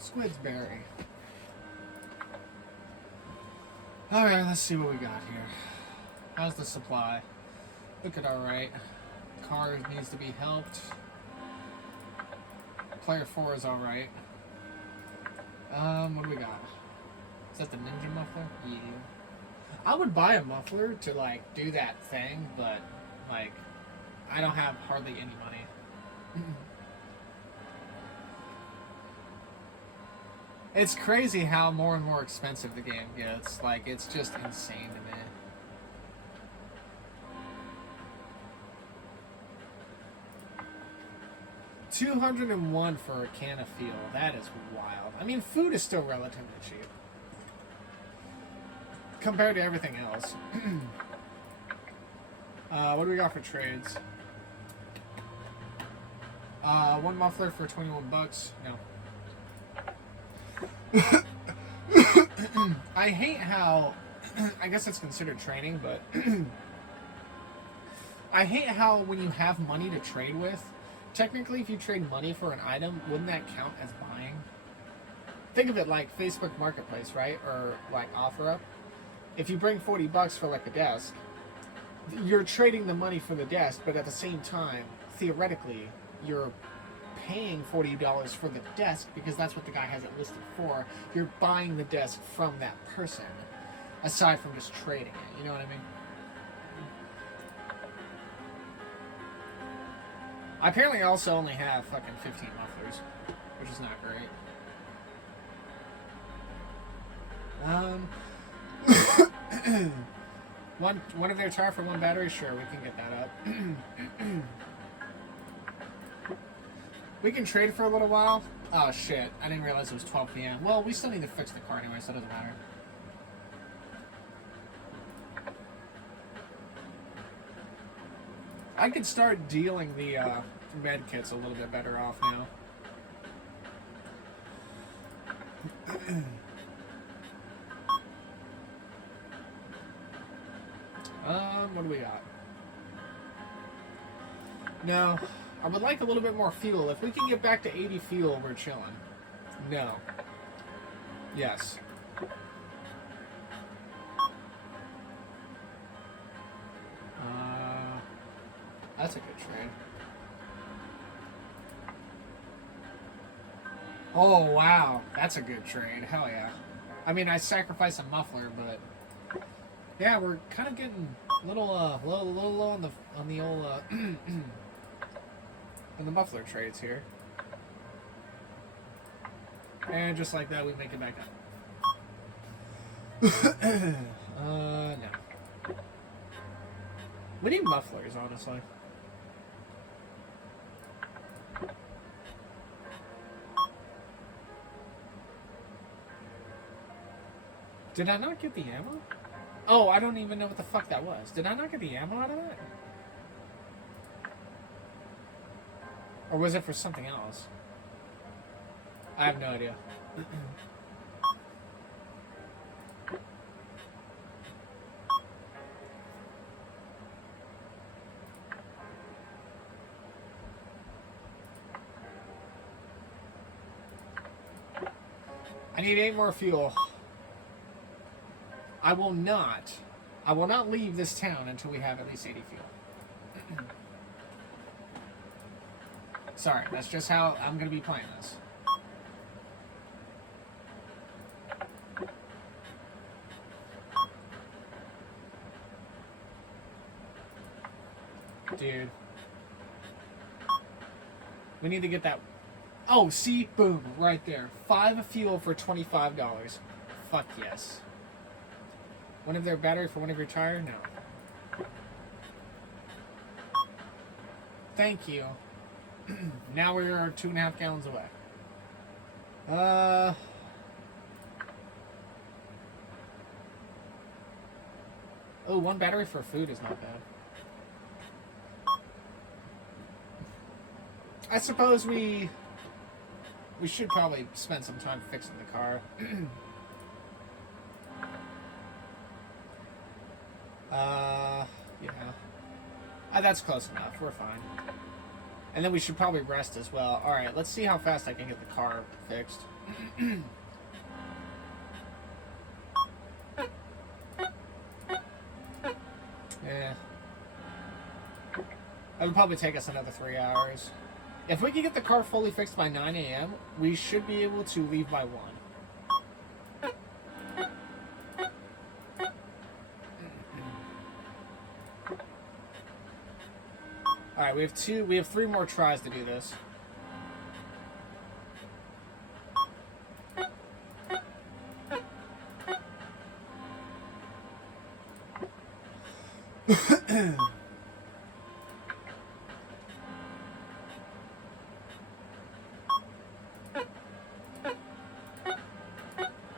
Squidsberry. Alright, let's see what we got here. How's the supply? Looking alright. Car needs to be helped. Player 4 is alright. What do we got? Is that the ninja muffler? Yeah. I would buy a muffler to, like, do that thing, but, like, I don't have hardly any money. It's crazy how more and more expensive the game gets. Like, it's just insane to me. $201 for a can of fuel. That is wild. I mean, food is still relatively cheap compared to everything else. What do we got for trades? One muffler for 21 bucks. No. I hate how, I guess it's considered trading, but I hate how when you have money to trade with, technically if you trade money for an item, wouldn't that count as buying? Think of it like Facebook Marketplace, right? Or like OfferUp. If you bring 40 bucks for like a desk, you're trading the money for the desk, but at the same time, theoretically, you're paying $40 for the desk because that's what the guy has it listed for. You're buying the desk from that person, aside from just trading it. You know what I mean? I apparently also only have fucking 15 mufflers, which is not great. One of their tire for one battery? Sure, we can get that up. We can trade for a little while. Oh shit, I didn't realize it was 12 p.m. Well, we still need to fix the car anyway, so it doesn't matter. I could start dealing the med kits a little bit better off now. What do we got? No. I would like a little bit more fuel. If we can get back to 80 fuel, we're chilling. No. Yes. That's a good trade. Oh, wow. That's a good trade. Hell yeah. I mean, I sacrificed a muffler, but... Yeah, we're kind of getting a little low on the old, on the muffler trades here. And just like that, we make it back up. No. We need mufflers, honestly. Did I not get the ammo? Oh, I don't even know what the fuck that was. Did I not get the ammo out of that? Or was it for something else? I have no idea. I need 8 more fuel. I will not leave this town until we have at least 80 fuel. Sorry, that's just how I'm going to be playing this. Dude. We need to get that... Oh, see? Boom. Right there. 5 fuel for $25. Fuck yes. One of their battery for one of your tire? No. Thank you. Now we are 2.5 gallons away. Oh, 1 battery for food is not bad. I suppose we should probably spend some time fixing the car. Yeah. That's close enough. We're fine. And then we should probably rest as well. Alright, let's see how fast I can get the car fixed. Yeah. It'll probably take us another 3 hours. If we can get the car fully fixed by 9 a.m., we should be able to leave by 1. Alright, we have 3 more tries to do this.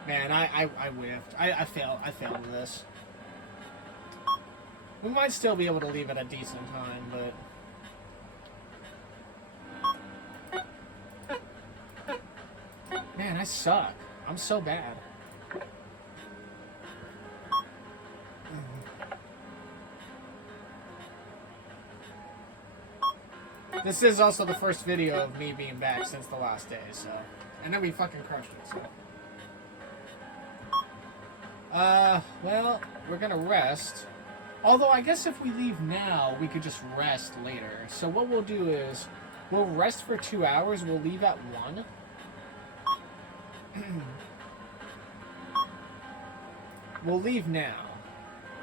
Man, I whiffed. I failed with this. We might still be able to leave at a decent time, but... Man, I suck. I'm so bad. This is also the first video of me being back since the last day, so... And then we fucking crushed it, so... Well, we're gonna rest. Although, I guess if we leave now, we could just rest later. So what we'll do is, we'll rest for 2 hours, we'll leave at 1. We'll leave now.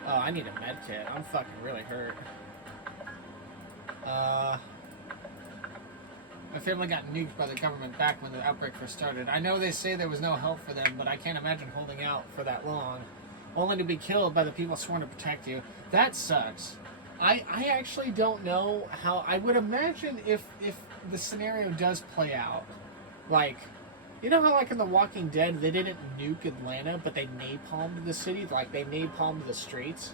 Oh, I need a med kit. I'm fucking really hurt. My family got nuked by the government back when the outbreak first started. I know they say there was no help for them, but I can't imagine holding out for that long. Only to be killed by the people sworn to protect you. That sucks. I actually don't know how... I would imagine if the scenario does play out, like... You know how, like, in The Walking Dead, they didn't nuke Atlanta, but they napalmed the city? Like, they napalmed the streets?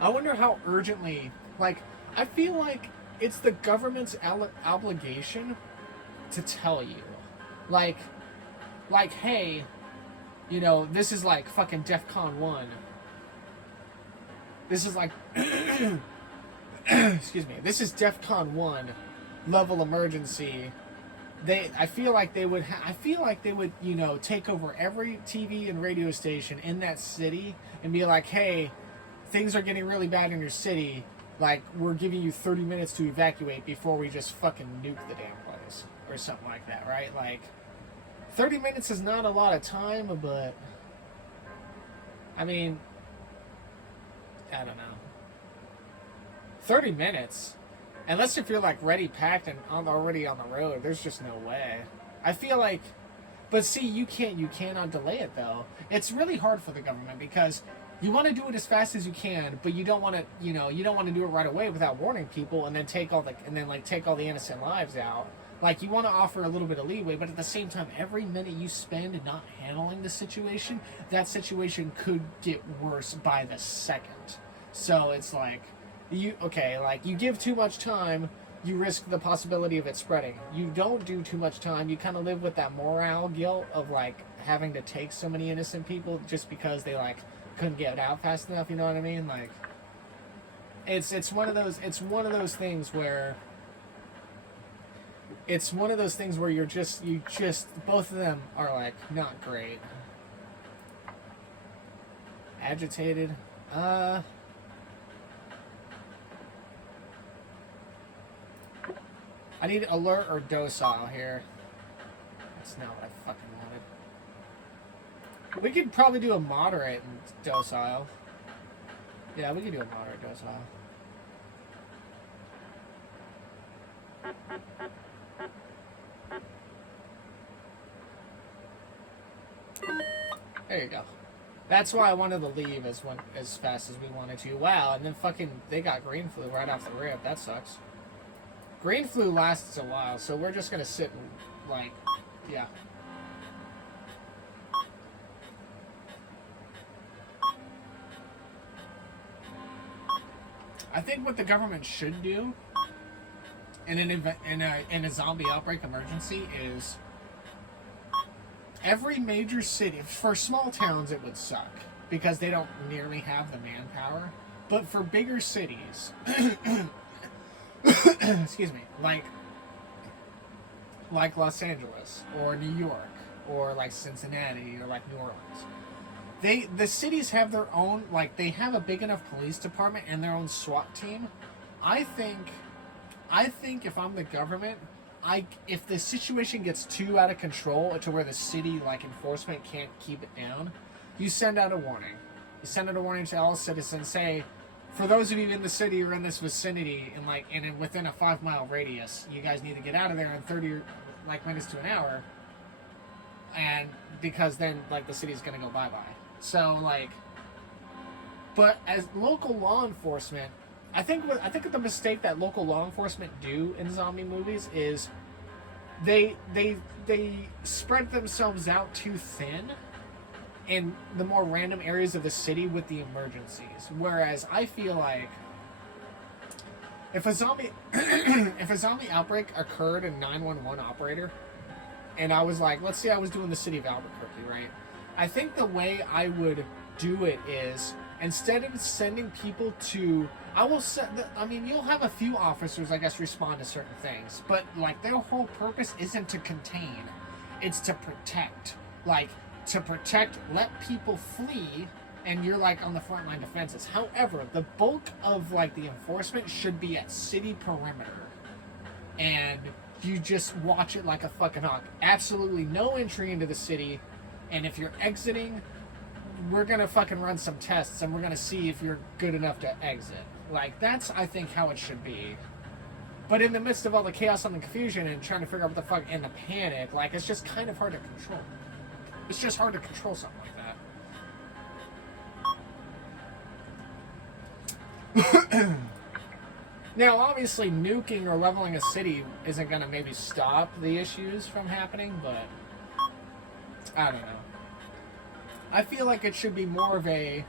I wonder how urgently... Like, I feel like it's the government's obligation to tell you. Like, hey, you know, this is like fucking DEFCON 1. This is like... excuse me. This is DEFCON 1 level emergency. I feel like they would, you know, take over every TV and radio station in that city and be like, hey, things are getting really bad in your city. Like, we're giving you 30 minutes to evacuate before we just fucking nuke the damn place. Or something like that, right? Like, 30 minutes is not a lot of time, but... I mean... I don't know. 30 minutes? Unless if you're, like, ready, packed, and already on the road, there's just no way. I feel like... But see, you cannot delay it, though. It's really hard for the government, because you want to do it as fast as you can, but you don't want to, you know, you don't want to do it right away without warning people, and then take all the innocent lives out. Like, you want to offer a little bit of leeway, but at the same time, every minute you spend not handling the situation, that situation could get worse by the second. So it's like... you give too much time, you risk the possibility of it spreading. You don't do too much time, you kind of live with that morale guilt of, like, having to take so many innocent people just because they, like, couldn't get out fast enough, you know what I mean? Like, it's one of those things where you just both of them are, like, not great. Agitated. I need alert or docile here. That's not what I fucking wanted. We could probably do a moderate and docile. Yeah, we could do a moderate docile. There you go. That's why I wanted to leave as fast as we wanted to. Wow, and then fucking they got green flu right off the rip. That sucks. Green flu lasts a while, so we're just gonna sit and, like, yeah. I think what the government should do in a zombie outbreak emergency is every major city. For small towns, it would suck because they don't nearly have the manpower. But for bigger cities. excuse me, like Los Angeles or New York or like Cincinnati or like New Orleans. The cities have their own, like, they have a big enough police department and their own SWAT team. I think if I'm the government, if the situation gets too out of control to where the city like enforcement can't keep it down, you send out a warning. You send out a warning to all citizens. Say, for those of you in the city or in this vicinity, and within a 5-mile radius, you guys need to get out of there in 30 minutes to an hour, and because then like the city's gonna go bye bye. So like, but as local law enforcement, I think the mistake that local law enforcement do in zombie movies is they spread themselves out too thin in the more random areas of the city with the emergencies. Whereas I feel like if a zombie outbreak occurred in 911 operator, and I was like, let's say I was doing the city of Albuquerque, right? I think the way I would do it is, instead of sending people to, you'll have a few officers, I guess, respond to certain things, but like their whole purpose isn't to contain, it's to protect. Like, to protect, let people flee, and you're like on the front line defenses. However, the bulk of like the enforcement should be at city perimeter, and you just watch it like a fucking hawk. Absolutely no entry into the city, and if you're exiting, we're gonna fucking run some tests and we're gonna see if you're good enough to exit. Like, that's, I think, how it should be. But in the midst of all the chaos and the confusion and trying to figure out what the fuck, and the panic, like, it's just kind of hard to control. It's just hard to control something like that. Now, obviously, nuking or leveling a city isn't gonna maybe stop the issues from happening, but I don't know. I feel like it should be more of a,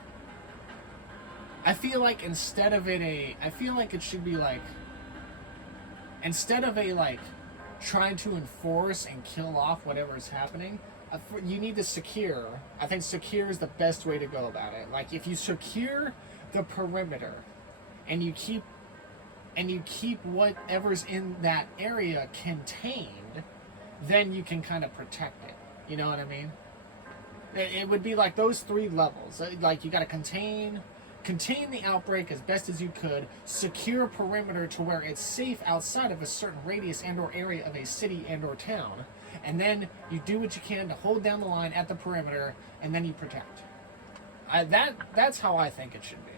I feel like it should be like, instead of a like trying to enforce and kill off whatever is happening, you need to secure. I think secure is the best way to go about it. Like, if you secure the perimeter and you keep whatever's in that area contained, then you can kind of protect it. You know what I mean? It would be like those 3 levels. Like, you got to contain the outbreak as best as you could, secure a perimeter to where it's safe outside of a certain radius and or area of a city and or town, and then you do what you can to hold down the line at the perimeter, and then you protect. That's how I think it should be.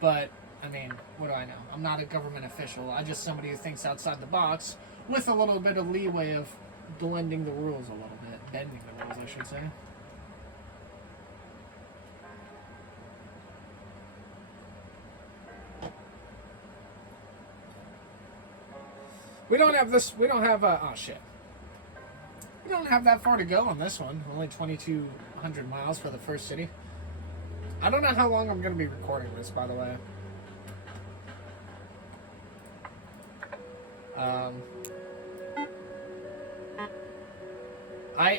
But I mean, what do I know? I'm not a government official. I'm just somebody who thinks outside the box with a little bit of leeway of blending the rules a little bit, bending the rules, I should say. We don't have oh shit. We don't have that far to go on this one. Only 2,200 miles for the first city. I don't know how long I'm going to be recording this, by the way.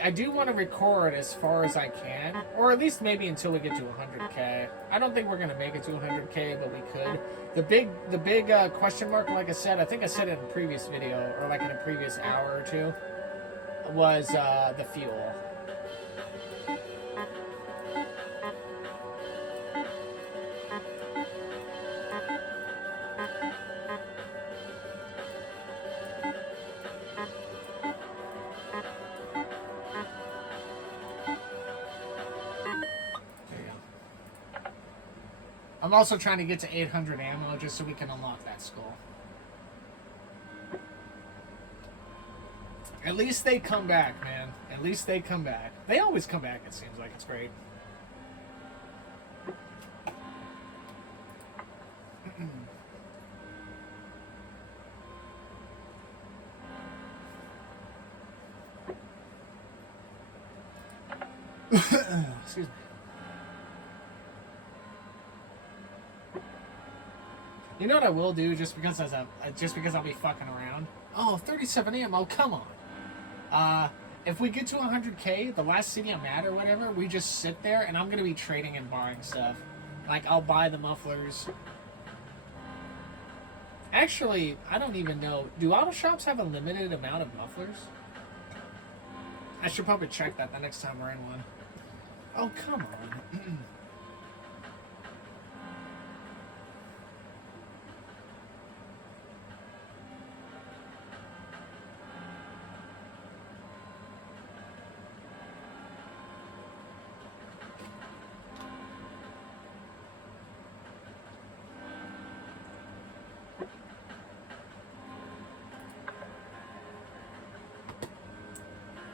I do want to record as far as I can, or at least maybe until we get to 100K. I don't think we're going to make it to 100K, but we could. The big question mark, like I said, I think I said it in a previous video, or like in a previous hour or two, was the fuel. I'm also trying to get to 800 ammo just so we can unlock that skull. At least they come back, man. At least they come back. They always come back, it seems like. It's great. Excuse me. You know what I will do, just because I'll be fucking around? Oh, 37 ammo, come on. If we get to 100K, the last city I'm at or whatever, we just sit there and I'm gonna be trading and buying stuff. Like, I'll buy the mufflers. Actually, I don't even know. Do auto shops have a limited amount of mufflers? I should probably check that the next time we're in one. Oh, come on.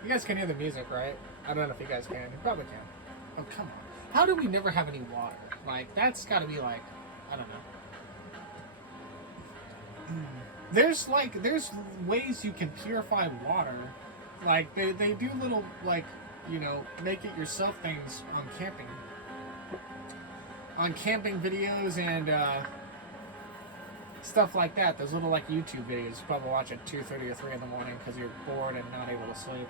You guys can hear the music, right? I don't know if you guys can. You probably can. Oh, come on. How do we never have any water? Like, that's got to be like, I don't know. There's ways you can purify water. Like, they do little, like, you know, make it yourself things on camping. On camping videos and stuff like that. Those little, like, YouTube videos you probably watch at 2:30 or 3 in the morning because you're bored and not able to sleep.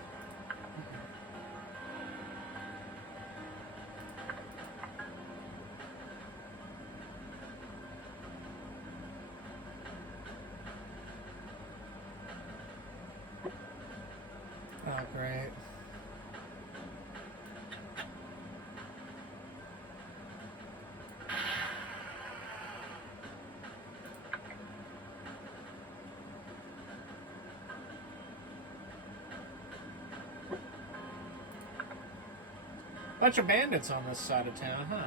Oh, great. Bunch of bandits on this side of town, huh?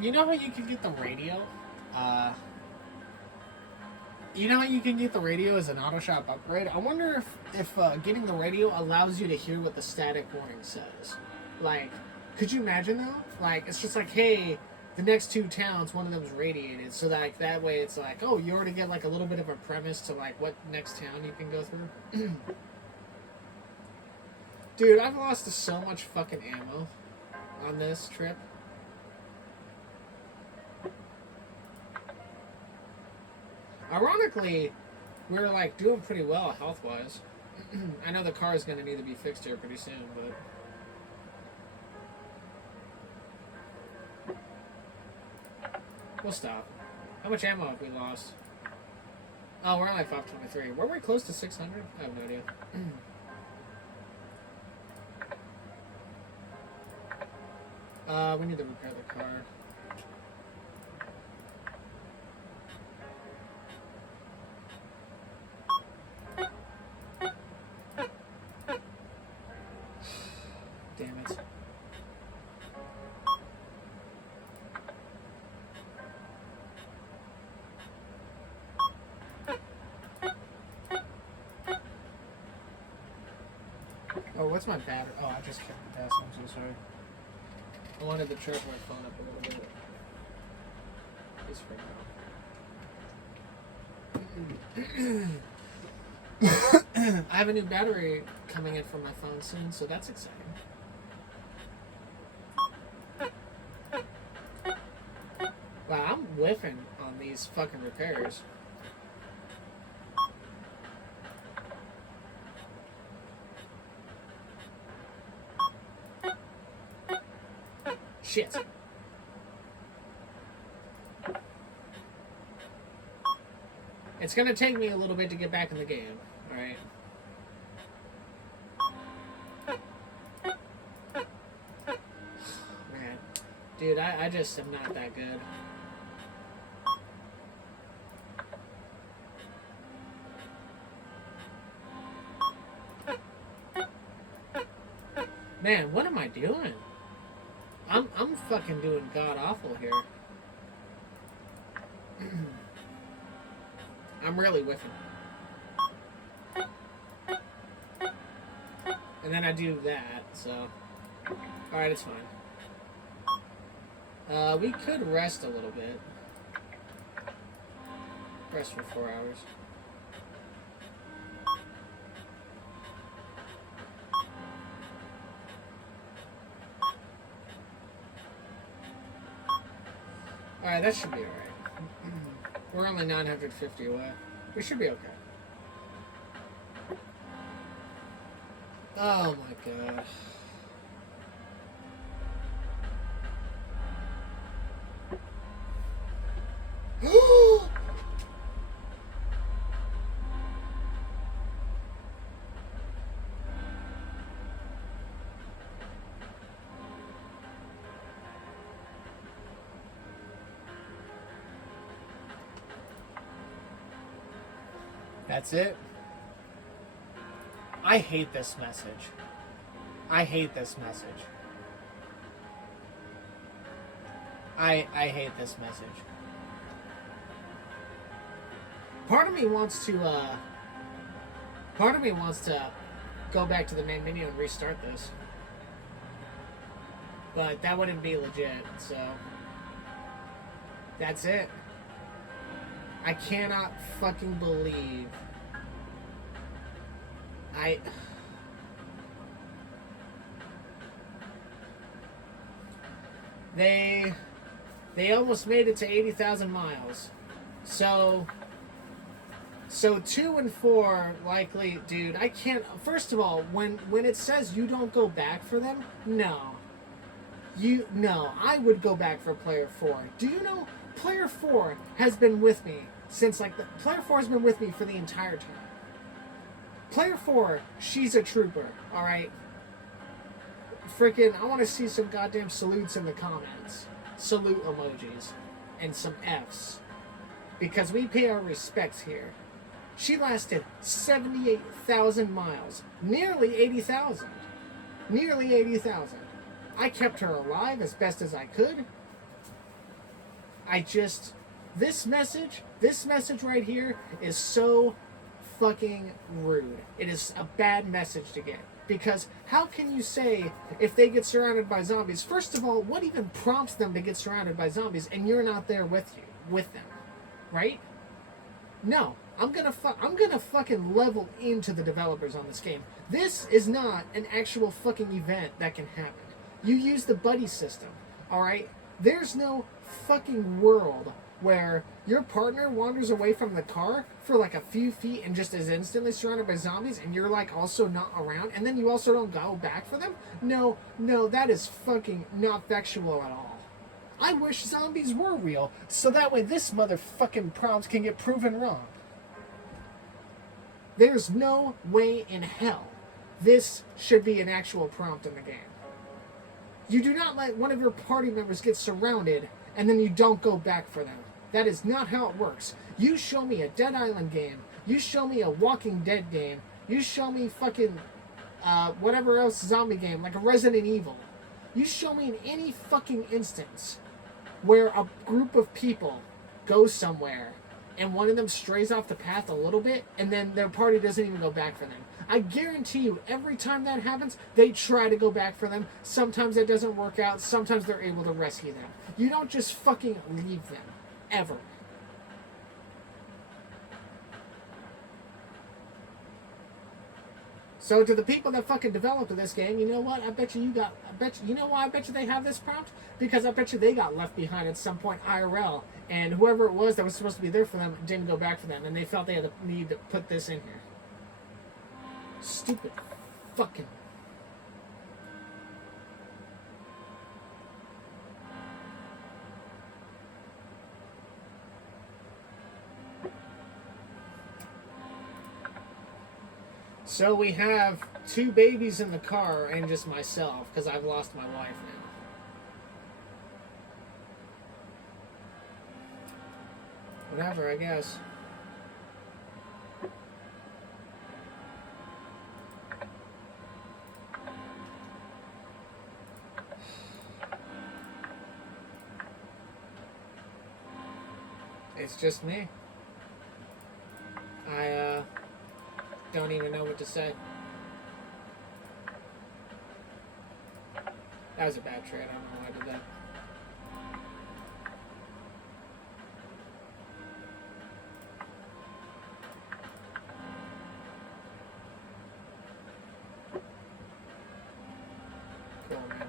You know how you can get the radio? You know how you can get the radio as an auto shop upgrade? I wonder if getting the radio allows you to hear what the static warning says. Like, could you imagine though? Like, it's just like, hey, the next 2 towns, one of them's radiated, so that way it's like, oh, you already get like a little bit of a premise to like what next town you can go through. Dude, I've lost so much fucking ammo on this trip. Ironically, we're like doing pretty well health-wise. I know the car is going to need to be fixed here pretty soon, but we'll stop. How much ammo have we lost? Oh, we're only at 523. Were we close to 600? I have no idea. We need to repair the car. Damn it. Oh, what's my battery? Oh, I just checked the test. I'm so sorry. I wanted to charge my phone up a little bit. Just for now. I have a new battery coming in for my phone soon, so that's exciting. Wow, I'm whiffing on these fucking repairs. Shit. It's gonna take me a little bit to get back in the game, alright? Man. Dude, I just am not that good. Man, what am I doing? I'm fucking doing god awful here. I'm really whiffing. And then I do that, so. Alright, it's fine. We could rest a little bit. Rest for 4 hours. Alright, that should be alright. We're only 950 away. We should be okay. Oh my god. That's it. I hate this message. I hate this message. I hate this message. Part of me wants to go back to the main menu and restart this. But that wouldn't be legit, so that's it. I cannot fucking believe they almost made it to 80,000 miles. So 2 and 4 likely, dude. I can't. First of all, when it says you don't go back for them, no, I would go back for player 4. Do you know player 4 has been with me since player 4 has been with me for the entire time. Player 4, she's a trooper. All right. Freaking, I want to see some goddamn salutes in the comments. Salute emojis. And some Fs. Because we pay our respects here. She lasted 78,000 miles. Nearly 80,000. Nearly 80,000. I kept her alive as best as I could. This message right here is so fucking rude. It is a bad message to get. Because how can you say if they get surrounded by zombies? First of all, what even prompts them to get surrounded by zombies and you're not there with them, right? No, I'm gonna fucking level into the developers on this game. This is not an actual fucking event that can happen. You use the buddy system, all right? There's no fucking world where your partner wanders away from the car for like a few feet and just is instantly surrounded by zombies and you're like also not around and then you also don't go back for them? No, that is fucking not factual at all. I wish zombies were real so that way this motherfucking prompt can get proven wrong. There's no way in hell this should be an actual prompt in the game. You do not let one of your party members get surrounded and then you don't go back for them. That is not how it works. You show me a Dead Island game. You show me a Walking Dead game. You show me fucking whatever else zombie game, like a Resident Evil. You show me in any fucking instance where a group of people go somewhere and one of them strays off the path a little bit and then their party doesn't even go back for them. I guarantee you, every time that happens, they try to go back for them. Sometimes it doesn't work out. Sometimes they're able to rescue them. You don't just fucking leave them. Ever. So to the people that fucking developed this game, you know what? You know why I bet you they have this prompt? Because I bet you they got left behind at some point IRL, and whoever it was that was supposed to be there for them didn't go back for them, and they felt they had the need to put this in here. Stupid fucking. So we have 2 babies in the car and just myself, because I've lost my wife now. Whatever, I guess. It's just me. I don't even know what to say. That was a bad trade. I don't know why I did that. Cool, man.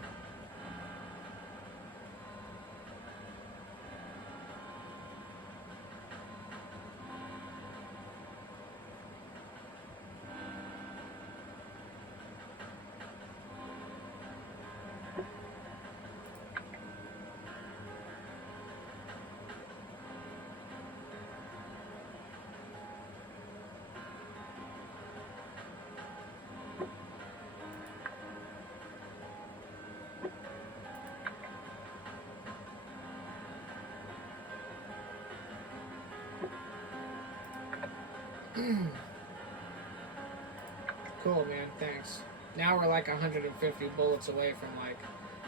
Cool, man. Thanks. Now we're like 150 bullets away from like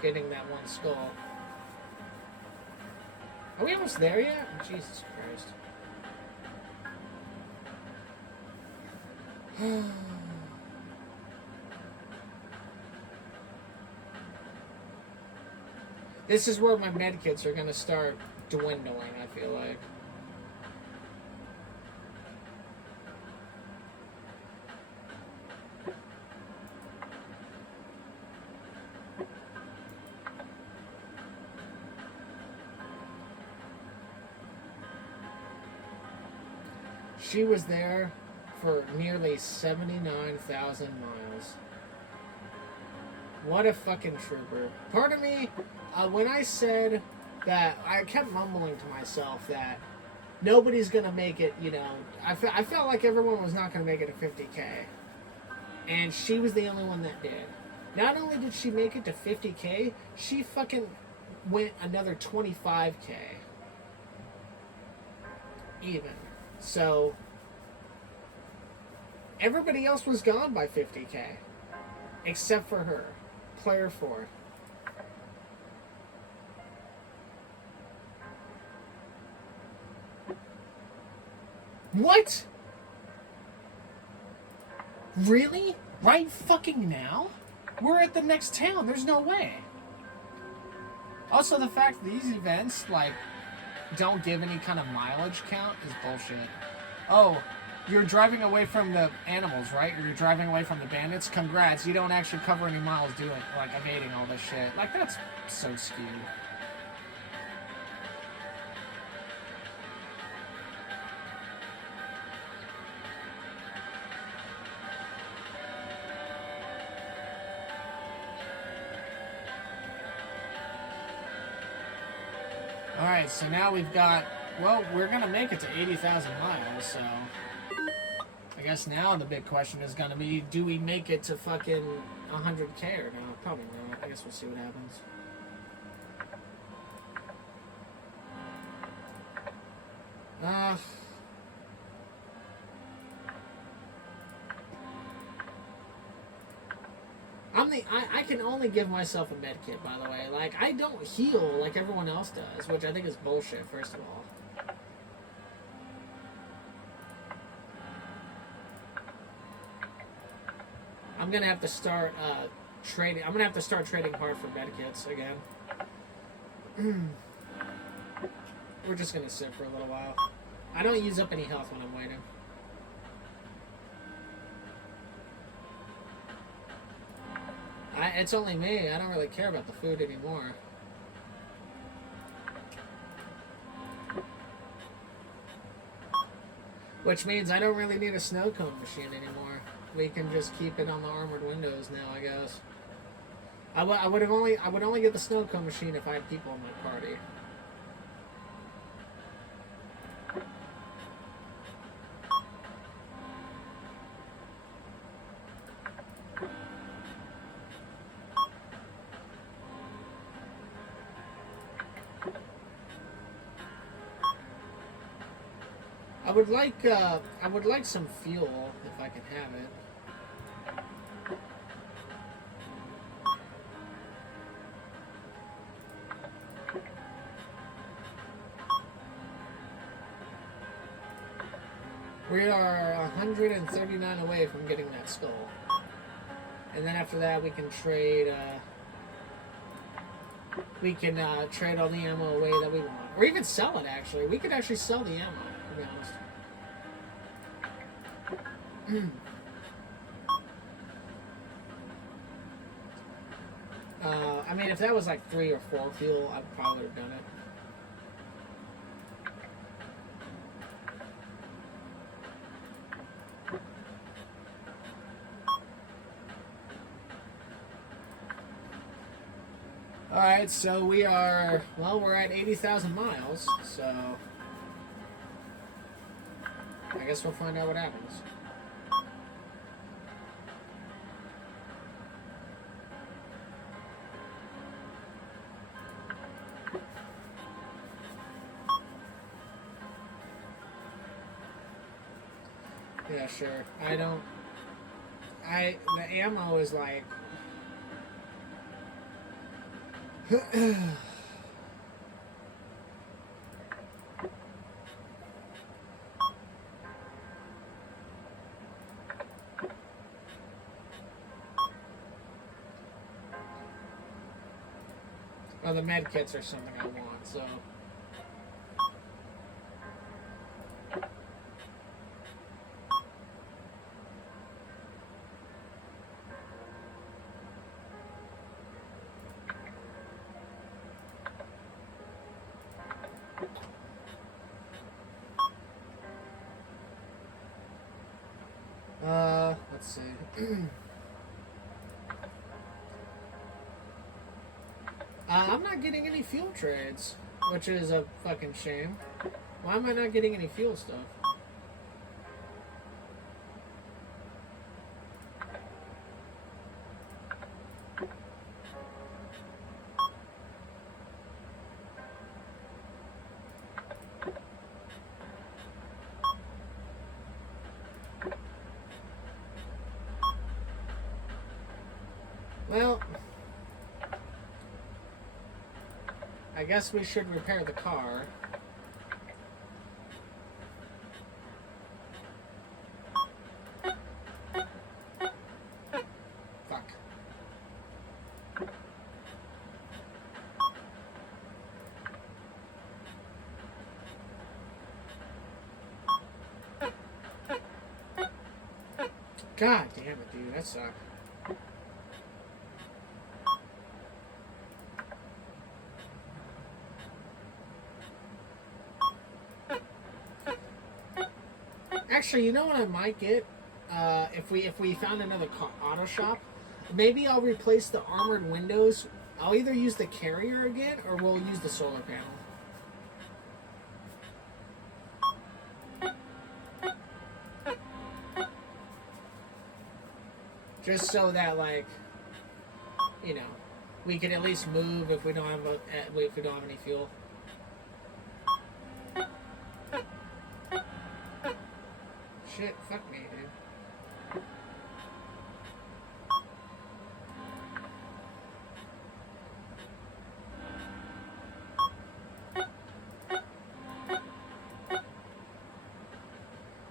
getting that one skull. Are we almost there yet? Jesus Christ. This is where my medkits are gonna start dwindling, I feel like. She was there for nearly 79,000 miles. What a fucking trooper. Part of me, when I said that, I kept mumbling to myself that nobody's going to make it, you know. I felt like everyone was not going to make it to 50K. And she was the only one that did. Not only did she make it to 50K, she fucking went another 25K. Even. So, everybody else was gone by 50K. Except for her. Player 4. What? Really? Right fucking now? We're at the next town. There's no way. Also, the fact that these events, like, don't give any kind of mileage count is bullshit. Oh, you're driving away from the animals, right? Or you're driving away from the bandits? Congrats, you don't actually cover any miles doing, like, evading all this shit. Like, that's so skewed. Alright, so now we've got, well, we're going to make it to 80,000 miles, so I guess now the big question is going to be, do we make it to fucking 100K or no? Probably not. I guess we'll see what happens. I can only give myself a med kit, by the way. Like, I don't heal like everyone else does, which I think is bullshit, first of all. I'm gonna have to start trading. I'm gonna have to start trading hard for med kits again. We're just gonna sit for a little while. I don't use up any health when I'm waiting. It's only me. I don't really care about the food anymore. Which means I don't really need a snow cone machine anymore. We can just keep it on the armored windows now, I guess. I would only get the snow cone machine if I had people in my party. I would like some fuel if I can have it. We are 139 away from getting that skull. And then after that we can trade trade all the ammo away that we want. Or even sell it, actually. We could actually sell the ammo, to be honest. I mean, if that was like 3 or 4 fuel, I probably would have done it. Alright, so we are, well, we're at 80,000 miles, so I guess we'll find out what happens. Yeah, sure. I don't. The ammo is like. Well, the med kits are something I want, so. Let's see. I'm not getting any fuel trades, which is a fucking shame. Why am I not getting any fuel stuff? Well, I guess we should repair the car. Fuck. God damn it, dude. That sucked. Actually, you know what I might get? If we found another auto shop, maybe I'll replace the armored windows. I'll either use the carrier again, or we'll use the solar panel. Just so that, like, you know, we can at least move if we don't have if we don't have any fuel. Shit, fuck me, dude.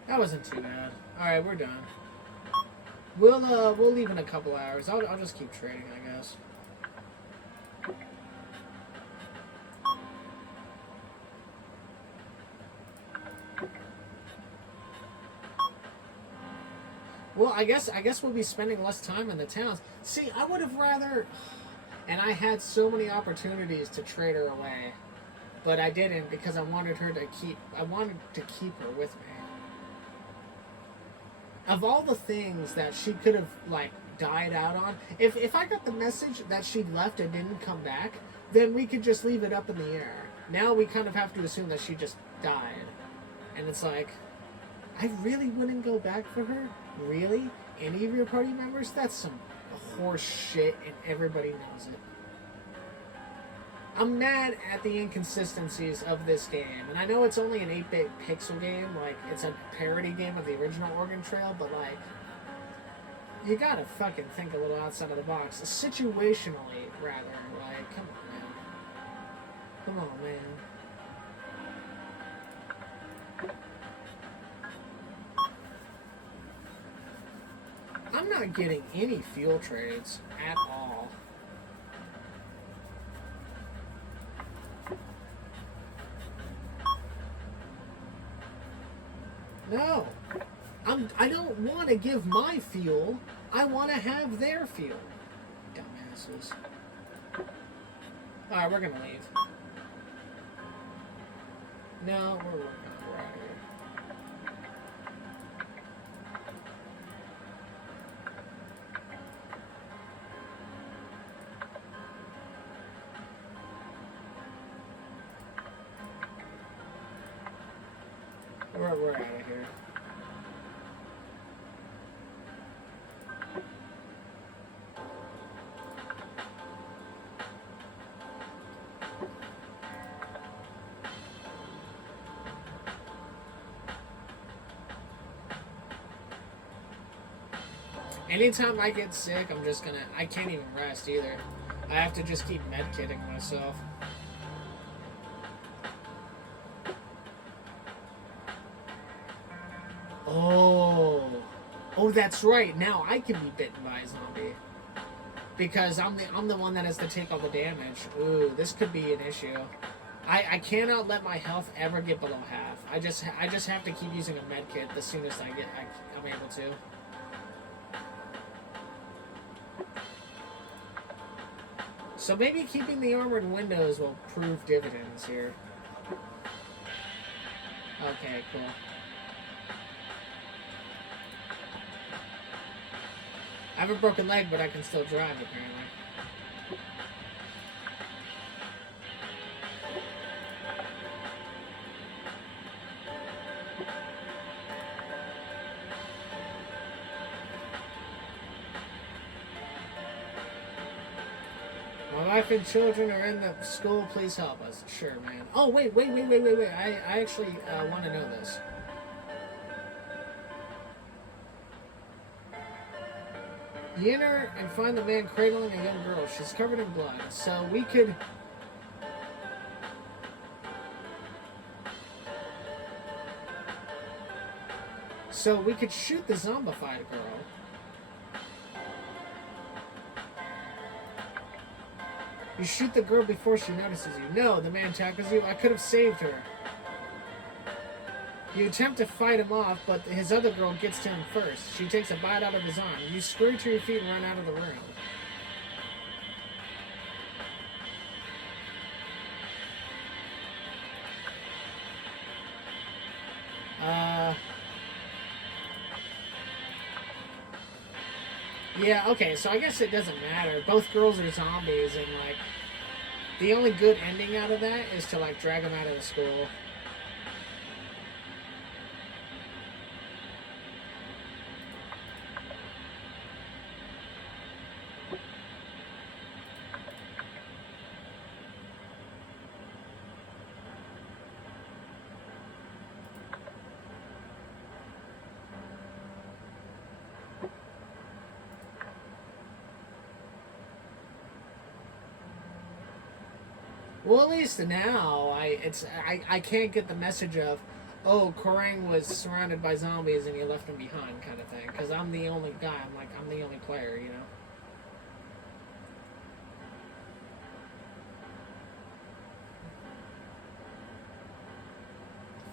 That wasn't too bad. Alright, we're done. We'll leave in a couple hours. I'll just keep trading, I guess. Well, I guess we'll be spending less time in the towns. See, I would have rather, and I had so many opportunities to trade her away, but I didn't because I wanted to keep her with me. Of all the things that she could have, like, died out on, if I got the message that she left and didn't come back, then we could just leave it up in the air. Now we kind of have to assume that she just died. And it's like, I really wouldn't go back for her? Really? Any of your party members? That's some horse shit, and everybody knows it. I'm mad at the inconsistencies of this game, and I know it's only an 8-bit pixel game, like, it's a parody game of the original Oregon Trail, but, like, you gotta fucking think a little outside of the box. Situationally, rather. Like, come on, man. Come on, man. I'm not getting any fuel trades at all. No. I don't want to give my fuel. I want to have their fuel. Dumbasses. Alright, we're gonna leave. No, we're out of here. We're out of here. Anytime I get sick, I'm just gonna... I can't even rest either. I have to just keep med-kitting myself. Oh. Oh, that's right. Now I can be bitten by a zombie. Because I'm the one that has to take all the damage. Ooh, this could be an issue. I cannot let my health ever get below half. I just have to keep using a med kit the soonest I'm able to. So maybe keeping the armored windows will prove dividends here. Okay, cool. I have a broken leg, but I can still drive, apparently. My wife and children are in the school. Please help us. Sure, man. Oh, wait. I actually want to know this. You enter and find the man cradling a young girl. She's covered in blood. So we could... shoot the zombified girl. You shoot the girl before she notices you. No, the man tackles you. I could have saved her. You attempt to fight him off, but his other girl gets to him first. She takes a bite out of his arm. You scurry to your feet and run out of the room. Yeah, okay, so I guess it doesn't matter. Both girls are zombies, and, like, the only good ending out of that is to, like, drag them out of the school. Well, at least now, I can't get the message of, oh, Korang was surrounded by zombies and you left him behind kind of thing. Because I'm the only guy. I'm the only player, you know?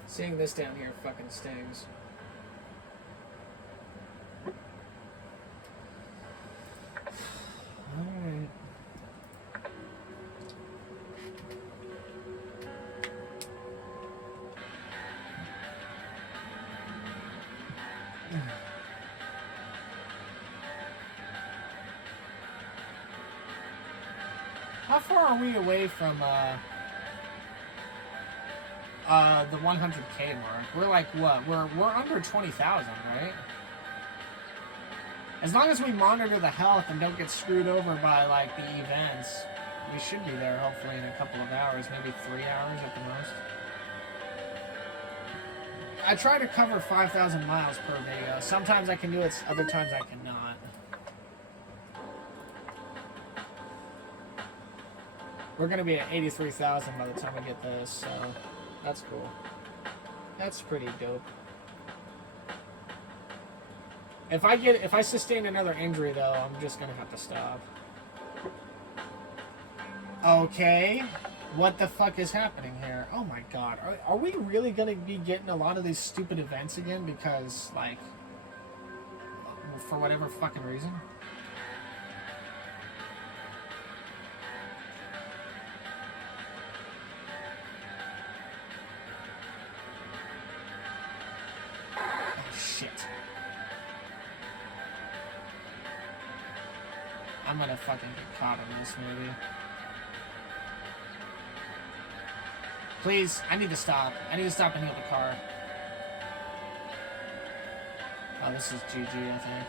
Seeing this down here fucking stings. Alright. How far are we away from the 100K mark? We're like what? We're under 20,000, right? As long as we monitor the health and don't get screwed over by like the events, we should be there hopefully in a couple of hours, maybe 3 hours at the most. I try to cover 5,000 miles per video. Sometimes I can do it, other times I cannot. We're gonna be at 83,000 by the time we get this, so that's cool. That's pretty dope. If I sustain another injury though, I'm just gonna have to stop. Okay. What the fuck is happening here? Oh my god. Are we really gonna be getting a lot of these stupid events again because, like, for whatever fucking reason? Shit. I'm gonna fucking get caught in this movie. Please, I need to stop. I need to stop and heal the car. Oh, this is GG, I think.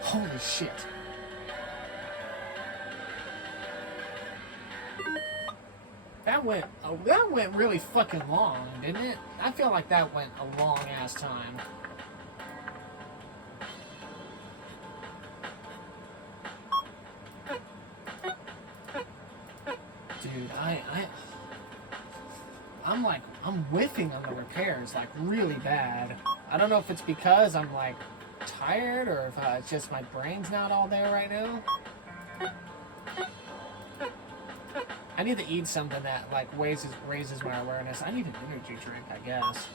Holy shit. That went really fucking long, didn't it? I feel like that went a long ass time. I'm whiffing on the repairs, like, really bad. I don't know if it's because I'm, like, tired or if it's just my brain's not all there right now. I need to eat something that, like, raises my awareness. I need an energy drink, I guess.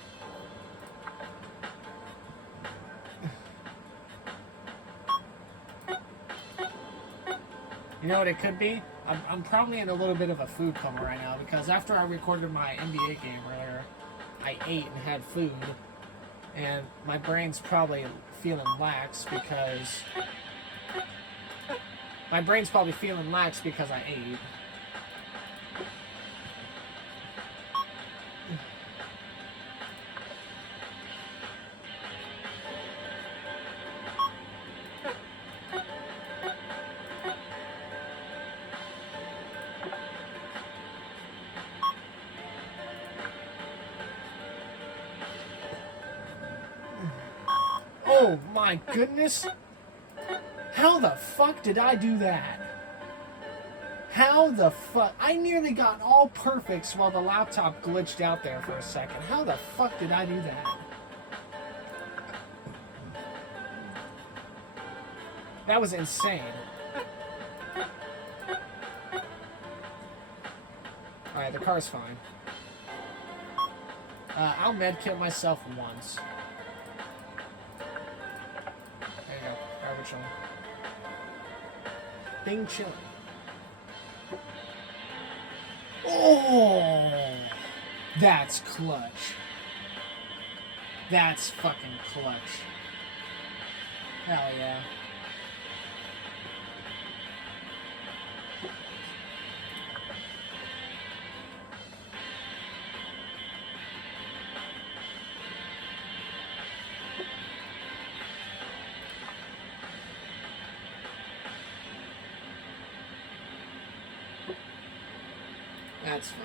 You know what it could be? I'm probably in a little bit of a food coma right now because after I recorded my NBA game earlier, I ate and had food, and my brain's probably feeling lax because I ate. Oh my goodness! How the fuck did I do that? How the fuck? I nearly got all perfects while the laptop glitched out there for a second. How the fuck did I do that? That was insane. Alright, the car's fine. I'll medkit myself once. There you go. Garbage on. Bing chilling. Oh! That's clutch. That's fucking clutch. Hell yeah. That's fine.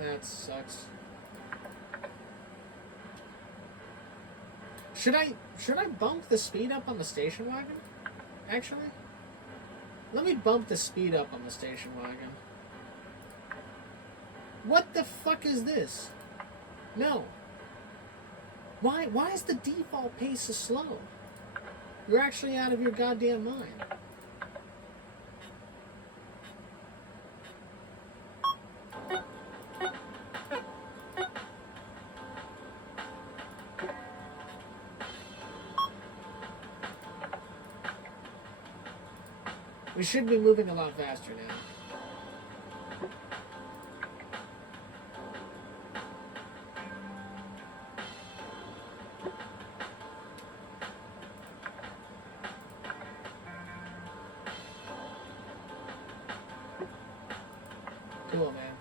That sucks. Should I bump the speed up on the station wagon? Actually? Let me bump the speed up on the station wagon. What the fuck is this? No. Why is the default pace so slow? You're actually out of your goddamn mind. We should be moving a lot faster now. Cool, man.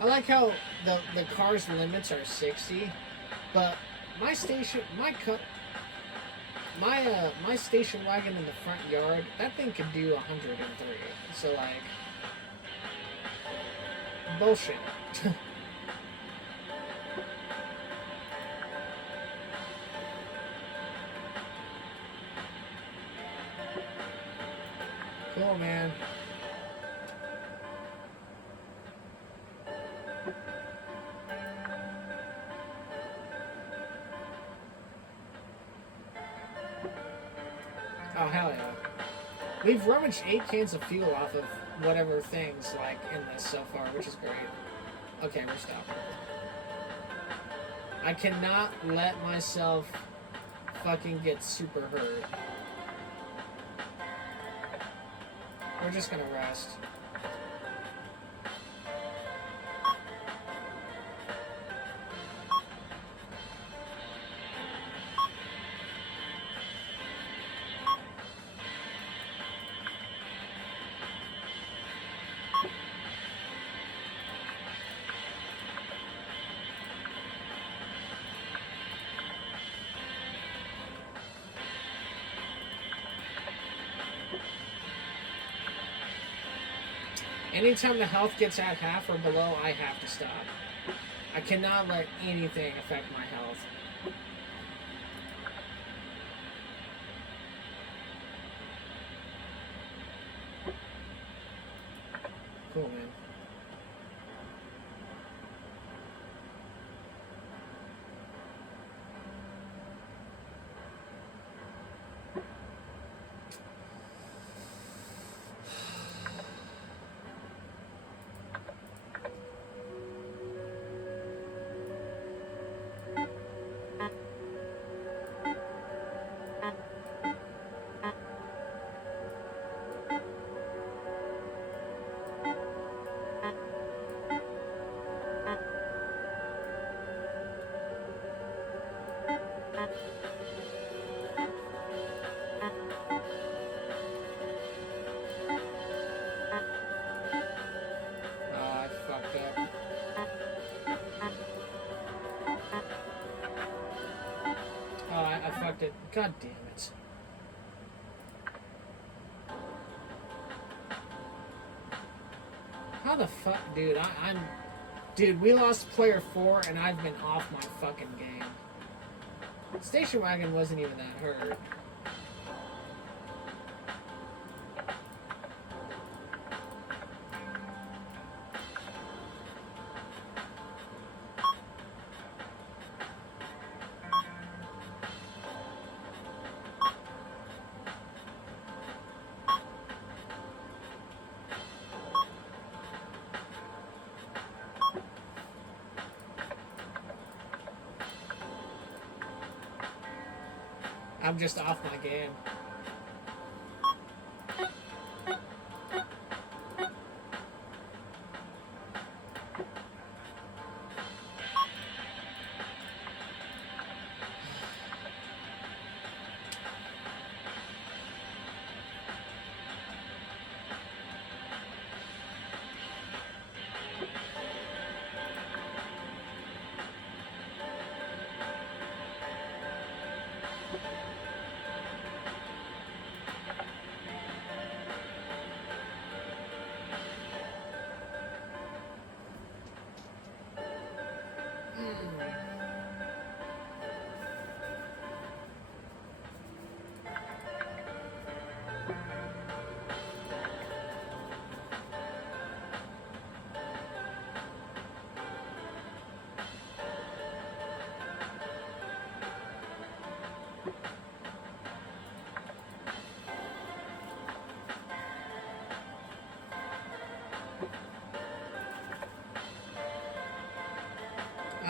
I like how the car's limits are 60, but my station wagon in the front yard, that thing can do 103. So like, bullshit. Cool, man. Oh, hell yeah. We've rummaged 8 cans of fuel off of whatever things, like, in this so far, which is great. Okay, we're stopping. I cannot let myself fucking get super hurt. We're just gonna rest. Anytime the health gets at half or below, I have to stop. I cannot let anything affect my health. Cool, man. I fucked it. God damn it. How the fuck, dude? Dude, we lost player 4 and I've been off my fucking game. Station Wagon wasn't even that hurt. I'm just off my game.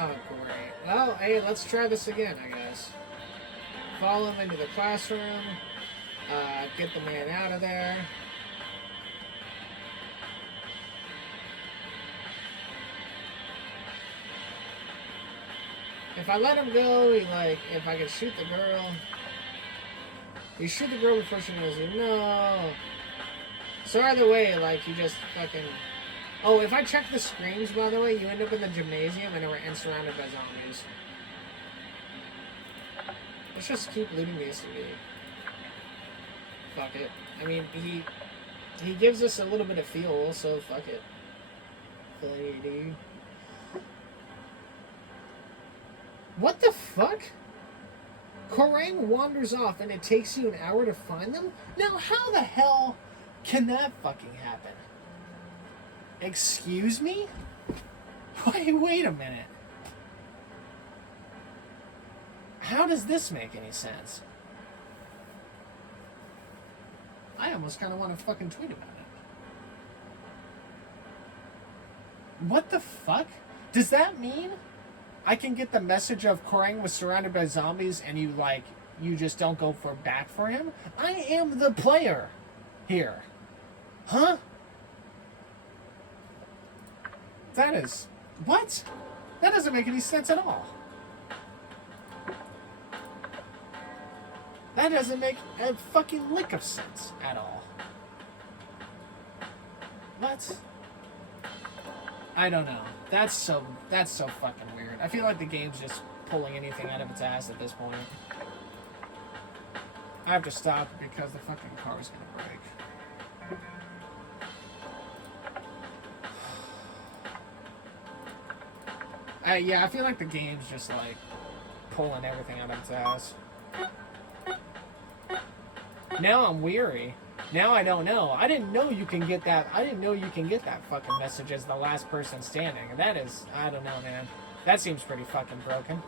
Oh, great. Well, hey, let's try this again, I guess. Follow him into the classroom. Get the man out of there. If I let him go, if I could shoot the girl. You shoot the girl before she knows you. No. So either way, you just fucking... Oh, if I check the screens, by the way, you end up in the gymnasium and surrounded by zombies. Let's just keep looting the SUV. Fuck it. I mean, he gives us a little bit of fuel, so fuck it. Dude. What the fuck? Korang wanders off and it takes you an hour to find them? Now, how the hell can that fucking happen? Excuse me? Wait a minute. How does this make any sense? I almost kind of want to fucking tweet about it. What the fuck? Does that mean I can get the message of Korang was surrounded by zombies and you just don't go back for him? I am the player here. Huh? That is... What? That doesn't make any sense at all. That doesn't make a fucking lick of sense at all. What? I don't know. That's so fucking weird. I feel like the game's just pulling anything out of its ass at this point. I have to stop because the fucking car is gonna break. Yeah, I feel like the game's just like pulling everything out of its ass. Now I'm weary. Now I don't know. I didn't know you can get that. I didn't know you can get that fucking message as the last person standing. And that is, I don't know, man. That seems pretty fucking broken.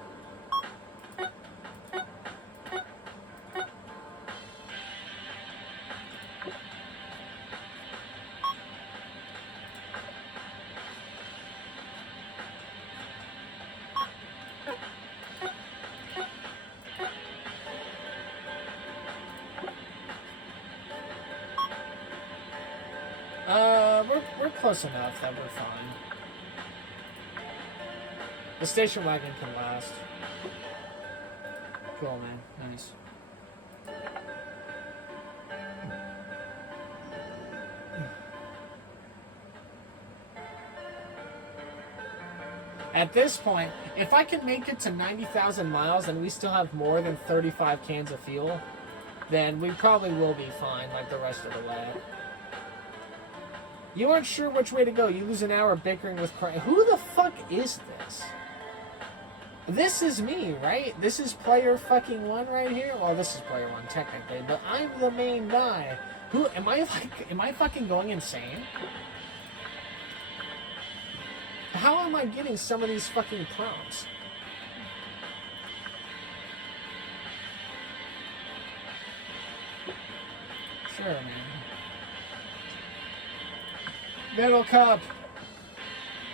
We're close enough that we're fine. The station wagon can last. Cool, man. Nice. At this point, if I can make it to 90,000 miles and we still have more than 35 cans of fuel, then we probably will be fine like the rest of the way. You aren't sure which way to go. You lose an hour bickering with crying. Who the fuck is this? This is me, right? This is player fucking one right here. Well, this is player one technically, but I'm the main guy. Who am I? Like, am I fucking going insane? How am I getting some of these fucking prompts? Sure, man. Middle cup.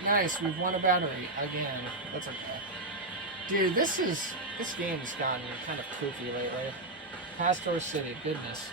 Nice, we've won a battery again. That's okay. Dude, this game has gotten kind of poofy lately. Pastor City, goodness.